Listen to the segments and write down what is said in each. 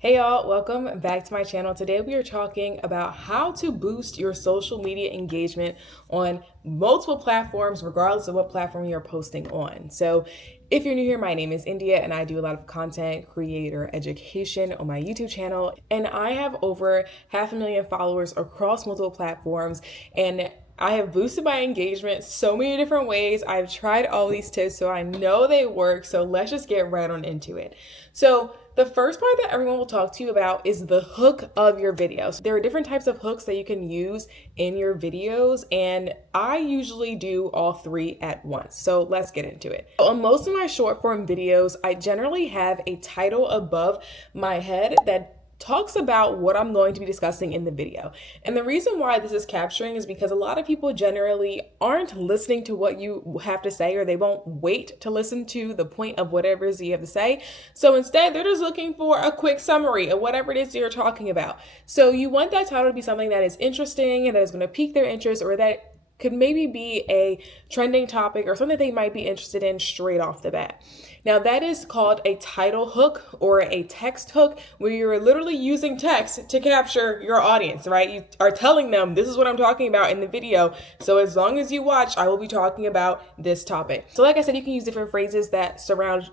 Hey y'all, welcome back to my channel. Today we are talking about how to boost your social media engagement on multiple platforms, regardless of what platform you're posting on. So if you're new here, my name is India and I do a lot of content creator education on my YouTube channel. And I have over 500,000 followers across multiple platforms, and I have boosted my engagement so many different ways. I've tried all these tips, so I know they work. So let's just get right on into it. So the first part that everyone will talk to you about is the hook of your videos. There are different types of hooks that you can use in your videos, and I usually do all three at once. So let's get into it. On most of my short form videos, I generally have a title above my head that talks about what I'm going to be discussing in the video. And the reason why this is capturing is because a lot of people generally aren't listening to what you have to say, or they won't wait to listen to the point of whatever it is you have to say. So instead, they're just looking for a quick summary of whatever it is you're talking about. So you want that title to be something that is interesting and that is going to pique their interest, or that could maybe be a trending topic or something they might be interested in straight off the bat. Now that is called a title hook or a text hook, where you're literally using text to capture your audience, right? You are telling them, this is what I'm talking about in the video. So as long as you watch, I will be talking about this topic. So like I said, you can use different phrases that surround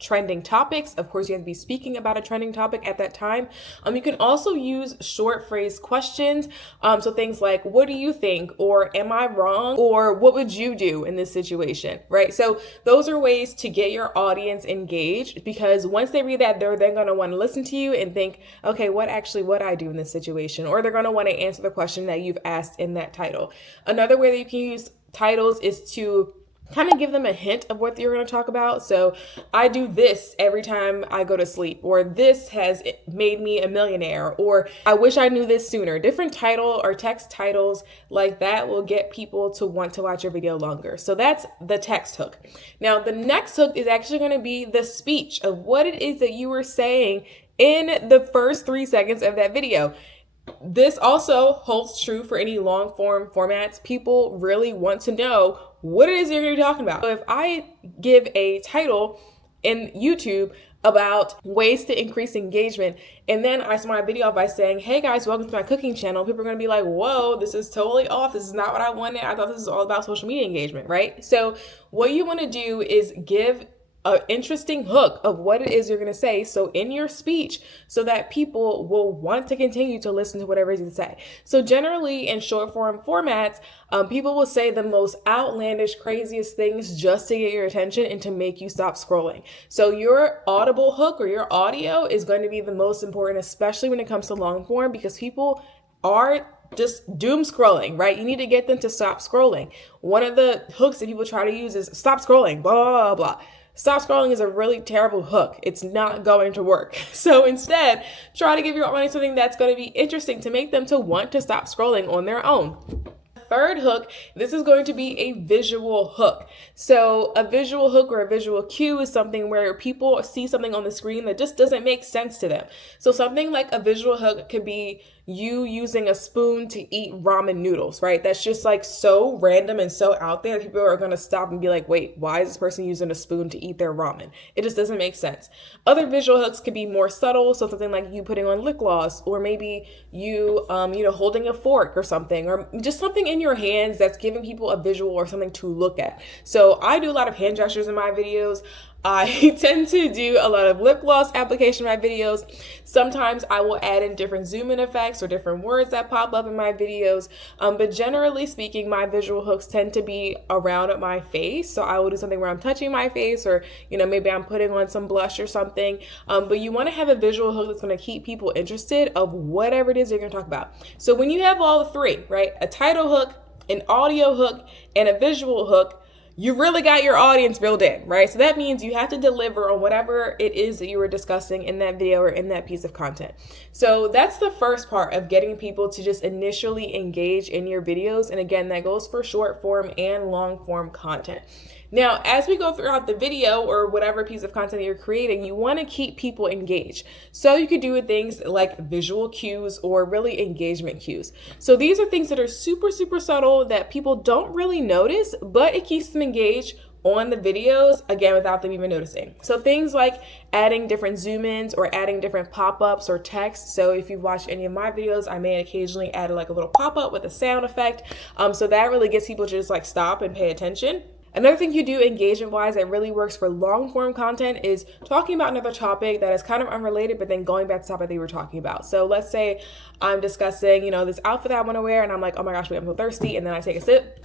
trending topics. Of course, you have to be speaking about a trending topic at that time. You can also use short phrase questions. So things like, what do you think? Or am I wrong? Or what would you do in this situation? Right? So those are ways to get your audience engaged, because once they read that, they're then going to want to listen to you and think, okay, what would I do in this situation? Or they're going to want to answer the question that you've asked in that title. Another way that you can use titles is to kind of give them a hint of what you're going to talk about. So I do this every time I go to sleep, or this has made me a millionaire, or I wish I knew this sooner. Different title or text titles like that will get people to want to watch your video longer. So that's the text hook. Now the next hook is actually going to be the speech of what it is that you were saying in the first 3 seconds of that video. This also holds true for any long form formats. People really want to know what it is you're going to be talking about. So if I give a title in YouTube about ways to increase engagement, and then I start my video off by saying, hey guys, welcome to my cooking channel, people are going to be like, whoa, this is totally off. This is not what I wanted. I thought this was all about social media engagement, right? So what you want to do is give an interesting hook of what it is you're going to say, so in your speech, so that people will want to continue to listen to whatever it is you say. So generally in short form formats, people will say the most outlandish, craziest things just to get your attention and to make you stop scrolling. So your audible hook or your audio is going to be the most important, especially when it comes to long form, because people are just doom scrolling, right? You need to get them to stop scrolling. One of the hooks that people try to use is stop scrolling, blah, blah, blah, blah. Stop scrolling is a really terrible hook. It's not going to work. So instead, try to give your audience something that's going to be interesting to make them to want to stop scrolling on their own. Third hook, this is going to be a visual hook. So a visual hook or a visual cue is something where people see something on the screen that just doesn't make sense to them. So something like a visual hook could be you using a spoon to eat ramen noodles, right? That's just like so random and so out there. People are going to stop and be like, wait, why is this person using a spoon to eat their ramen? It just doesn't make sense. Other visual hooks could be more subtle. So something like you putting on lip gloss, or maybe you, holding a fork or something, or just something in your hands that's giving people a visual or something to look at. So I do a lot of hand gestures in my videos. I tend to do a lot of lip gloss application in my videos. Sometimes I will add in different zoom in effects or different words that pop up in my videos. But generally speaking, my visual hooks tend to be around my face. So I will do something where I'm touching my face, or, maybe I'm putting on some blush or something. But you want to have a visual hook that's going to keep people interested of whatever it is you're going to talk about. So when you have all the three, right? A title hook, an audio hook, and a visual hook, you really got your audience reeled in, right? So that means you have to deliver on whatever it is that you were discussing in that video or in that piece of content. So that's the first part of getting people to just initially engage in your videos. And again, that goes for short form and long form content. Now, as we go throughout the video or whatever piece of content that you're creating, you want to keep people engaged. So you could do things like visual cues or really engagement cues. So these are things that are super, super subtle that people don't really notice, but it keeps them engaged on the videos, again, without them even noticing. So things like adding different zoom ins or adding different pop-ups or text. So if you've watched any of my videos, I may occasionally add like a little pop-up with a sound effect. So that really gets people to just like stop and pay attention. Another thing you do engagement wise that really works for long form content is talking about another topic that is kind of unrelated, but then going back to the topic that you were talking about. So let's say I'm discussing, this outfit that I want to wear, and I'm like, oh my gosh, wait, I'm so thirsty. And then I take a sip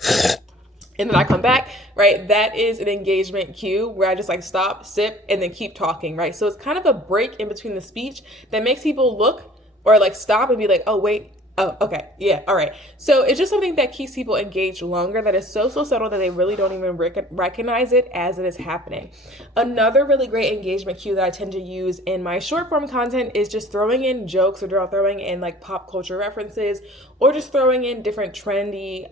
and then I come back, right? That is an engagement cue where I just like stop, sip, and then keep talking, right? So it's kind of a break in between the speech that makes people look or like stop and be like, oh, wait. Oh, okay. Yeah. All right. So it's just something that keeps people engaged longer, that is so subtle that they really don't even recognize it as it is happening. Another really great engagement cue that I tend to use in my short form content is just throwing in jokes or throwing in like pop culture references, or just throwing in different trendy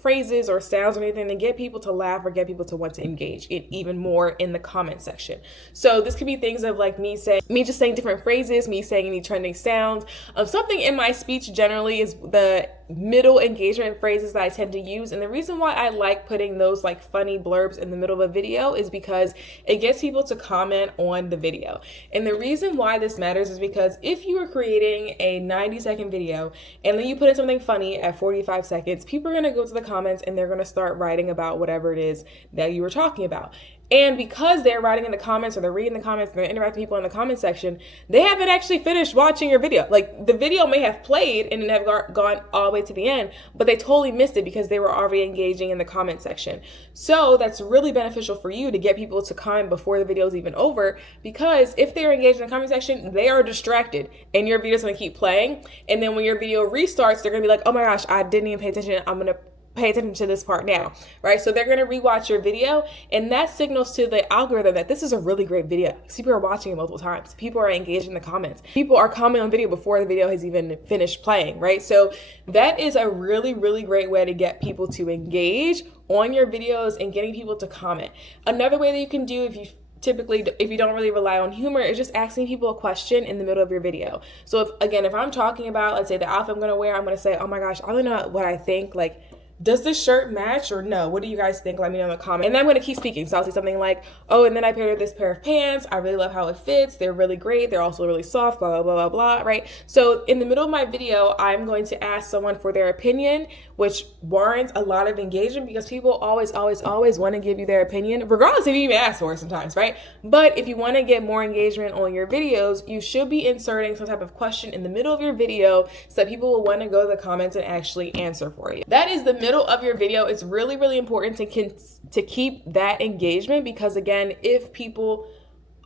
phrases or sounds or anything to get people to laugh or get people to want to engage it even more in the comment section. So this could be things of like me just saying different phrases, me saying any trending sounds, something in my speech generally is the middle engagement phrases that I tend to use. And the reason why I like putting those like funny blurbs in the middle of a video is because it gets people to comment on the video. And the reason why this matters is because if you are creating a 90-second video and then you put in something funny at 45 seconds, people are going to go to the comments and they're going to start writing about whatever it is that you were talking about. And because they're writing in the comments or they're reading the comments, they're interacting with people in the comment section, they haven't actually finished watching your video. Like the video may have played and have gone all the way to the end, but they totally missed it because they were already engaging in the comment section. So that's really beneficial for you to get people to comment before the video is even over, because if they're engaged in the comment section, they are distracted and your video is going to keep playing. And then when your video restarts, they're going to be like, oh my gosh, I didn't even pay attention. I'm going to pay attention to this part now, right? So they're going to rewatch your video, and that signals to the algorithm that this is a really great video. People are watching it multiple times. People are engaged in the comments. People are commenting on video before the video has even finished playing, right? So that is a really, really great way to get people to engage on your videos and getting people to comment. Another way that you can do, if you don't really rely on humor, is just asking people a question in the middle of your video. So if I'm talking about, let's say the outfit I'm going to wear, I'm going to say, oh my gosh, I don't know what I think, like, does this shirt match or no? What do you guys think? Let me know in the comments. And then I'm going to keep speaking. So I'll say something like, oh, and then I paired this pair of pants. I really love how it fits. They're really great. They're also really soft, blah, blah, blah, blah, blah, right? So in the middle of my video, I'm going to ask someone for their opinion, which warrants a lot of engagement because people always want to give you their opinion, regardless if you even ask for it sometimes, right? But if you want to get more engagement on your videos, you should be inserting some type of question in the middle of your video so that people will want to go to the comments and actually answer for you. That is the middle of your video. It's really, really important to keep that engagement, because again, if people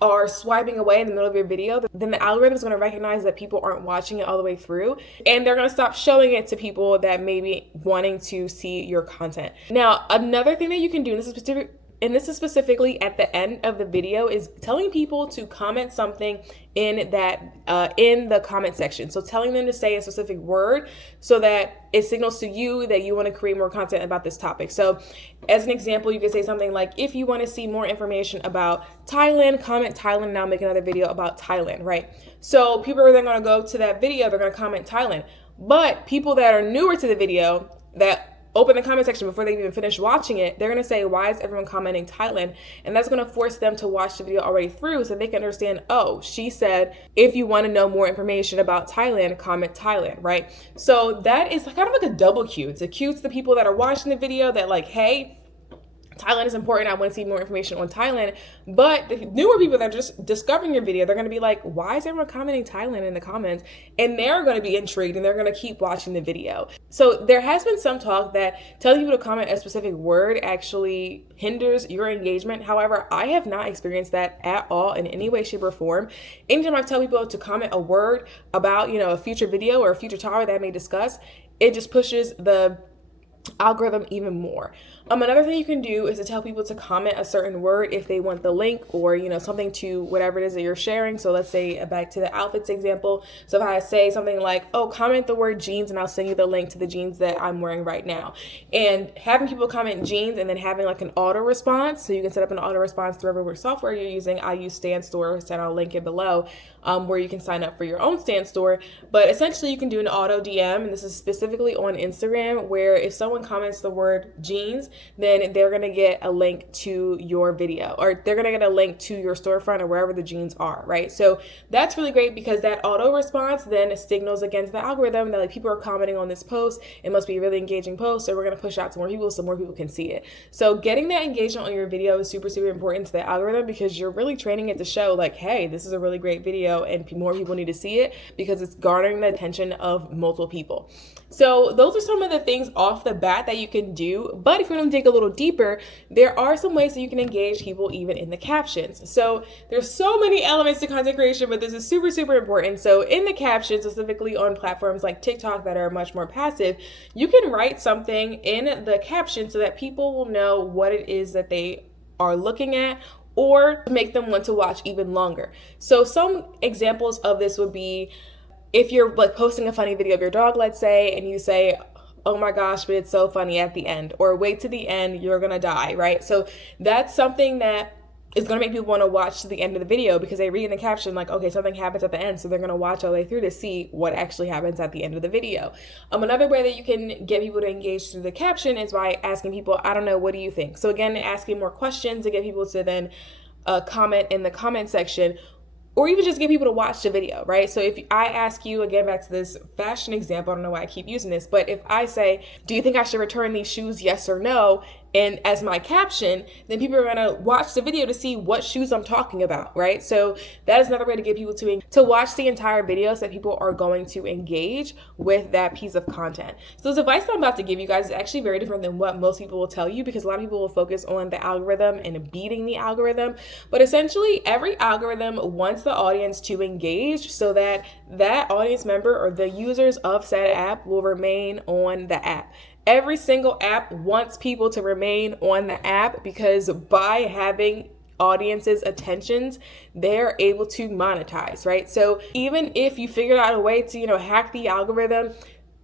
are swiping away in the middle of your video, then the algorithm is going to recognize that people aren't watching it all the way through, and they're going to stop showing it to people that may be wanting to see your content. Now, another thing that you can do, and this is specifically at the end of the video, is telling people to comment something in the comment section. So telling them to say a specific word so that it signals to you that you want to create more content about this topic. So as an example, you could say something like, if you want to see more information about Thailand, comment Thailand, and I'll make another video about Thailand, right? So people are then going to go to that video, they're going to comment Thailand. But people that are newer to the video, that open the comment section before they even finish watching it, they're going to say, why is everyone commenting Thailand? And that's going to force them to watch the video already through so they can understand, oh, she said, if you want to know more information about Thailand, comment Thailand, right? So that is kind of like a double cue. It's a cue to the people that are watching the video that like, hey, Thailand is important. I want to see more information on Thailand. But the newer people that are just discovering your video, they're going to be like, why is everyone commenting Thailand in the comments? And they're going to be intrigued and they're going to keep watching the video. So there has been some talk that telling people to comment a specific word actually hinders your engagement. However, I have not experienced that at all in any way, shape, or form. Anytime I tell people to comment a word about, a future video or a future topic that I may discuss, it just pushes the algorithm even more. Another thing you can do is to tell people to comment a certain word if they want the link or, something to whatever it is that you're sharing. So let's say back to the outfits example. So if I say something like, oh, comment the word jeans and I'll send you the link to the jeans that I'm wearing right now. And having people comment jeans and then having like an auto response. So you can set up an auto response through whatever software you're using. I use StanStore, and I'll link it below. where you can sign up for your own Stan store. But essentially, you can do an auto DM, and this is specifically on Instagram, where if someone comments the word jeans, then they're going to get a link to your video, or they're going to get a link to your storefront or wherever the jeans are, right? So that's really great because that auto response then signals against the algorithm that like people are commenting on this post. It must be a really engaging post, so we're going to push out to more people so more people can see it. So getting that engagement on your video is super, super important to the algorithm because you're really training it to show like, hey, this is a really great video and more people need to see it because it's garnering the attention of multiple people. So those are some of the things off the bat that you can do. But if you want to dig a little deeper, there are some ways that you can engage people even in the captions. So there's so many elements to content creation, but this is super, super important. So in the captions, specifically on platforms like TikTok that are much more passive, you can write something in the caption so that people will know what it is that they are looking at, or make them want to watch even longer. So some examples of this would be if you're like posting a funny video of your dog, let's say, and you say, oh my gosh, but it's so funny at the end, or wait to the end, you're gonna die, right? So that's something that is gonna make people wanna watch to the end of the video because they read in the caption like, okay, something happens at the end, so they're gonna watch all the way through to see what actually happens at the end of the video. Another way that you can get people to engage through the caption is by asking people, I don't know, what do you think? So again, asking more questions to get people to then comment in the comment section, or even just get people to watch the video, right? So if I ask you, again, back to this fashion example, I don't know why I keep using this, but if I say, do you think I should return these shoes, yes or no? And as my caption, then people are gonna watch the video to see what shoes I'm talking about, right? So that is another way to get people to watch the entire video so that people are going to engage with that piece of content. So this advice that I'm about to give you guys is actually very different than what most people will tell you because a lot of people will focus on the algorithm and beating the algorithm. But essentially, every algorithm wants the audience to engage so that that audience member or the users of said app will remain on the app. Every single app wants people to remain on the app because by having audiences' attentions, they're able to monetize, right? So even if you figured out a way to, hack the algorithm,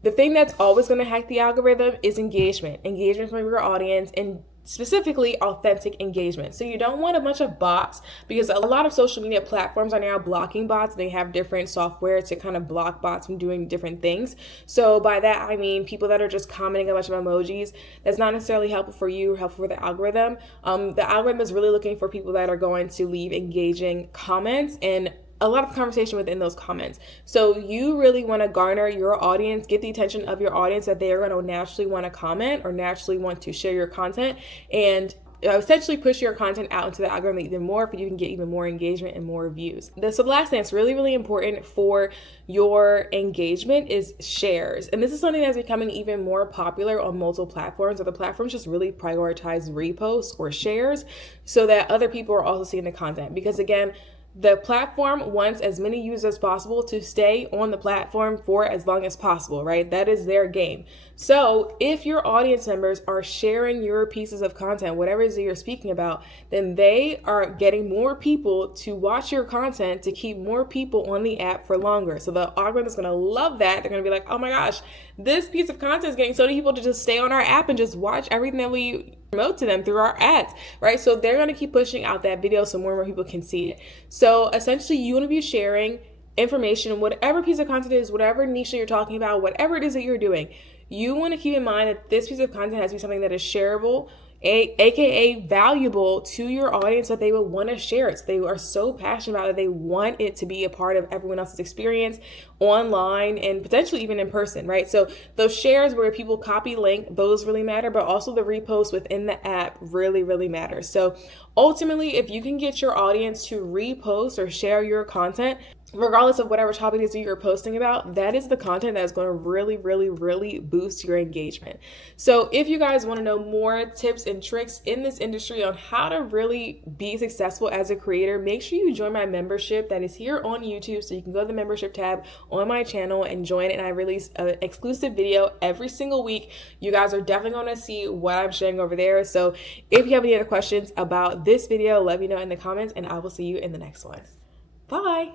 the thing that's always going to hack the algorithm is engagement from your audience, and specifically authentic engagement. So you don't want a bunch of bots because a lot of social media platforms are now blocking bots. They have different software to kind of block bots from doing different things. So by that, I mean people that are just commenting a bunch of emojis. That's not necessarily helpful for you or helpful for the algorithm. The algorithm is really looking for people that are going to leave engaging comments and a lot of conversation within those comments. So you really want to garner your audience, get the attention of your audience that they are going to naturally want to comment or naturally want to share your content, and essentially push your content out into the algorithm even more for you can get even more engagement and more views. So the last thing that's really, really important for your engagement is shares. And this is something that's becoming even more popular on multiple platforms, where the platforms just really prioritize reposts or shares so that other people are also seeing the content. Because again, the platform wants as many users as possible to stay on the platform for as long as possible, right? That is their game. So if your audience members are sharing your pieces of content, whatever it is that you're speaking about, then they are getting more people to watch your content to keep more people on the app for longer. So the algorithm is going to love that. They're going to be like, oh my gosh, this piece of content is getting so many people to just stay on our app and just watch everything that we promote to them through our ads, right? So they're going to keep pushing out that video so more and more people can see it. So essentially, you want to be sharing information, whatever piece of content it is, whatever niche that you're talking about, whatever it is that you're doing. You want to keep in mind that this piece of content has to be something that is shareable, aka valuable to your audience, that they will want to share it. So they are so passionate about it, they want it to be a part of everyone else's experience online and potentially even in person, right? So those shares where people copy link, those really matter, but also the reposts within the app really, really matter. So ultimately, if you can get your audience to repost or share your content, regardless of whatever topic it is that you're posting about, that is the content that is going to really, really, really boost your engagement. So if you guys want to know more tips and tricks in this industry on how to really be successful as a creator, make sure you join my membership that is here on YouTube. So you can go to the membership tab on my channel and join it. And I release an exclusive video every single week. You guys are definitely going to see what I'm sharing over there. So if you have any other questions about this video, let me know in the comments and I will see you in the next one. Bye.